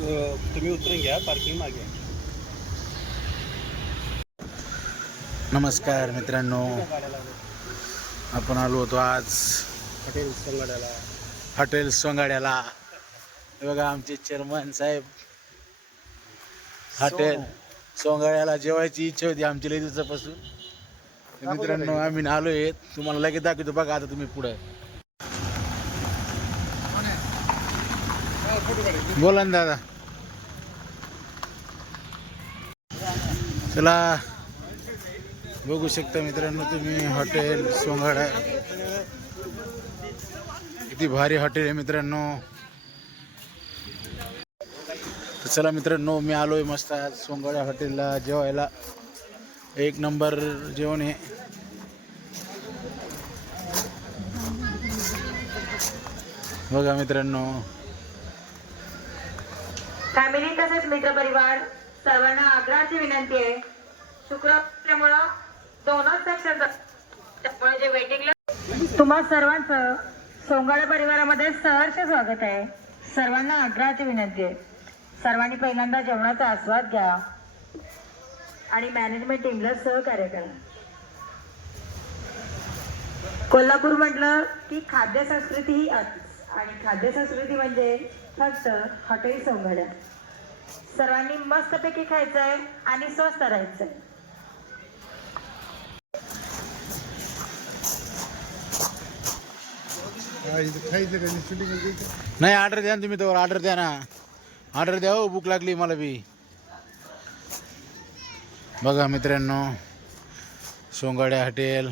तुम्ही उतरून घ्या पार्किंग मागे. आहे. नमस्कार मित्रांनो. आपण आलो होतो आज हॉटेल संगड्याला. हॉटेल सोंगाड्याला. बघा आमचे चेअरमन साहेब. हॉटेल सोंगाड्याला जेवायची इच्छा होती आमची लई दिवसापासून. तर मित्रांनो आम्ही आलोय. तुम्हाला लगेच दाखवतो. बघा आता तुम्ही पुढे. बोला ना दादा. चला बघू शकता मित्रांनो तुम्ही हॉटेल सोंगाडा. किती भारी हॉटेल आहे मित्रांनो. तर चला मित्रांनो मी आलोय मस्त आज सोंगाड्या हॉटेलला जेवायला. एक नंबर जेवण आहे. बघा मित्रांनो. फॅमिली तसेच मित्रपरिवार सर्वांना आग्रहाची विनंती आहे शुक्रवार असल्यामुळं दोनच सेक्शन त्यामुळे जे वेटिंग तुम्हा सर्वांचं सोंगाडे परिवारामध्ये सहर्ष स्वागत आहे. सर्वांना आग्रहाची विनंती आहे. सर्वांनी पहिल्यांदा जेवणाचा आस्वाद घ्या. आणि मॅनेजमेंट टीमला सहकार्य करा. कोल्हापूर म्हटलं की खाद्य संस्कृती ही आणि खाद्य संस्कृती म्हणजे फक्त हॉटेल सोंगाड्या. सर्वांनी मस्तपैकी खायचंय आणि स्वस्त राहायचंय. नाही ऑर्डर द्या ना तुम्ही तर ऑर्डर द्या ना. ऑर्डर द्या हो भूक लागली मला बी. बघा मित्रांनो सोंगाड्या हॉटेल.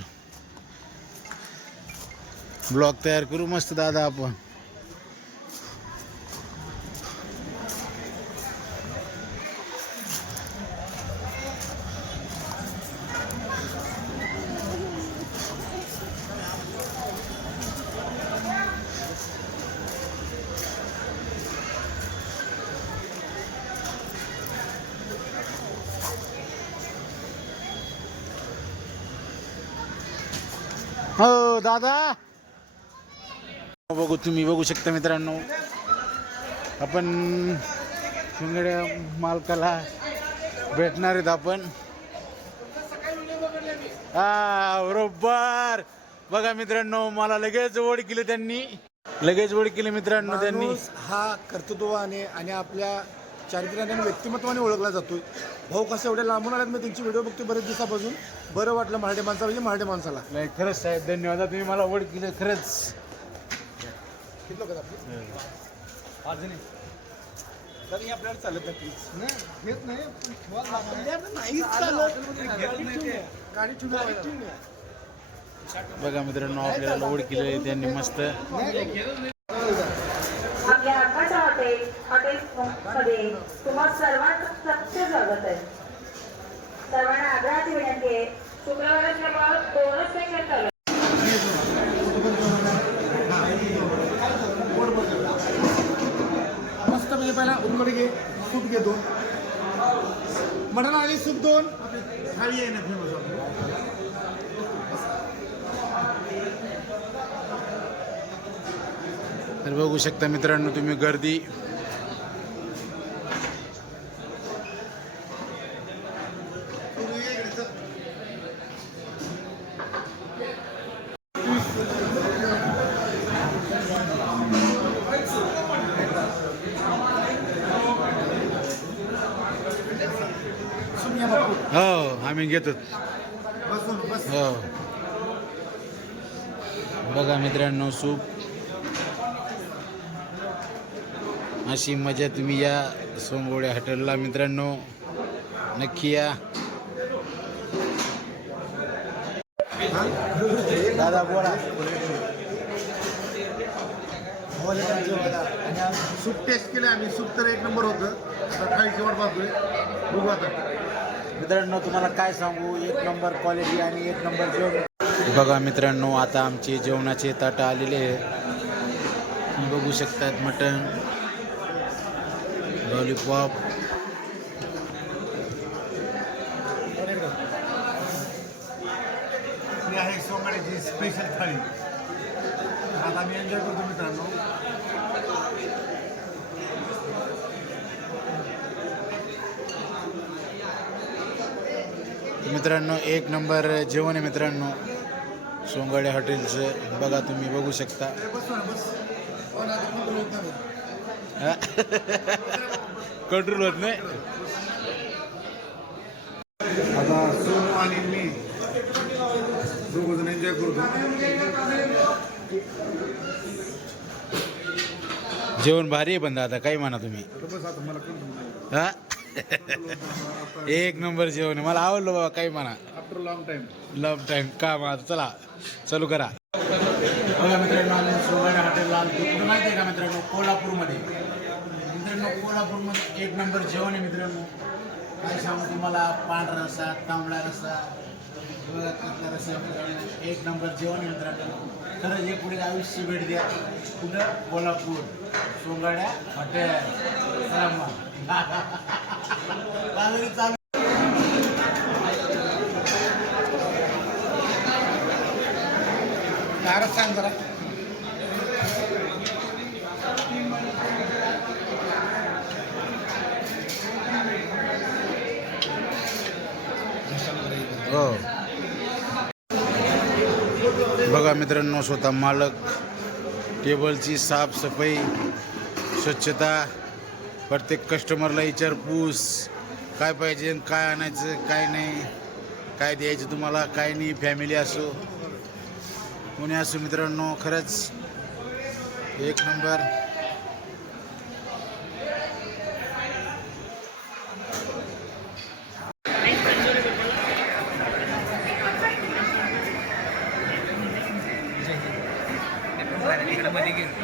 ब्लॉग तयार करू मस्त दादा आपण. दादा. बघू तुम्ही बघू शकता मित्रांनो. आपण शिंगड्या मालकाला भेटणार आहेत आपण. हा बरोबर. बघा मित्रांनो मला लगेच ओढ केली त्यांनी. लगेच ओढ केली मित्रांनो त्यांनी. हा कर्तृत्वाने आणि आपल्या चारित्र्याने आणि व्यक्तिमत्वाने ओळखला जातोय. भाऊ कसं एवढ्या लांबून आल्यात मी त्यांची व्हिडिओ बघतोय बरेच दिवसापासून. बरं वाटलं मराठी माणसा म्हणजे मराठी माणसाला. नाही खरंच साहेब धन्यवाद. तुम्ही मला ओढ केली खरंच. किती लोक आहेत आपले? पाच जणी. तर आपल्याला चालत नाही. गाडी ठेवून बघा मित्रांनो आपल्याला ओढ केली त्यांनी मस्त. आकाशा हॉटेल हॉटेल मध्ये तुम्हा सर्वांचं सत्य स्वागत आहे. सर्वांना आग्रहाची विनंती आहे शुक्रवाराच्या भावात कोणच नाही चालू आहे. मस्त म्हणजे पहिला उकडे घे सूप घे दोन. मटण आणि सूप दोन. थाळी आहे ना फेमस तर बघू शकता मित्रांनो तुम्ही गर्दी. सूप घ्या बापू हो आम्ही घेतो. बसून बस. हो. बघा मित्रांनो सूप. अशी मजा तुम्ही या. सोंगोड्या हॉटेलला मित्रांनो नक्की या. दादा बोला. सूप टेस्ट केलं आम्ही. सूप तर एक नंबर होतं. आता खायची वाट पाहतोय. बघू आता. मित्रांनो तुम्हाला काय सांगू? एक नंबर क्वालिटी आणि एक नंबर जेवण. बघा मित्रांनो आता आमचे जेवणाचे ताटं आलेले आहे बघू शकतात मटण. लॉलीपॉप आहे सोमाळ्याची स्पेशल थाळी. आता आम्ही एन्जॉय करतो मित्रांनो. मित्रांनो एक नंबर जेवण आहे मित्रांनो. सोंगाडे हॉटेलचं. बघा तुम्ही बघू शकता. कंट्रोल होत नाही. आता सोनू आणि मी दोघं जण एन्जॉय करतो. जेवण भारी आहे पण दादा काही म्हणा तुम्ही. बस आता मला कंट्रोल हा? एक नंबर जेवण आहे. मला आवडलं बाबा काही म्हणा. After long time love time का मग चला चालू करा. बघा मित्रांनो आम्ही सोगाडे हॉटेलला आलो कुठं माहिती आहे का मित्रांनो कोल्हापूरमध्ये मित्रांनो कोल्हापूरमध्ये एक नंबर जेवण आहे मित्रांनो. काय सांगू तुम्हाला पांढरा रस्सा तांबडा रस्सा बघा रस्सा एक नंबर जेवण आहे मित्रांनो. खरंच हे पुढे आयुष्य भेट द्या कुठं? कोल्हापूर. सोंगाड्या हॉटेल. चला मग. चालू. कारच सांग जरा? हो. बघा मित्रांनो स्वतः मालक टेबलची साफसफाई स्वच्छता प्रत्येक कस्टमरला विचारपूस काय पाहिजे आणि काय आणायचं काय नाही काय द्यायचं तुम्हाला काय नाही फॅमिली असो कोणी असो मित्रांनो खरंच एक नंबर मध्ये गेलो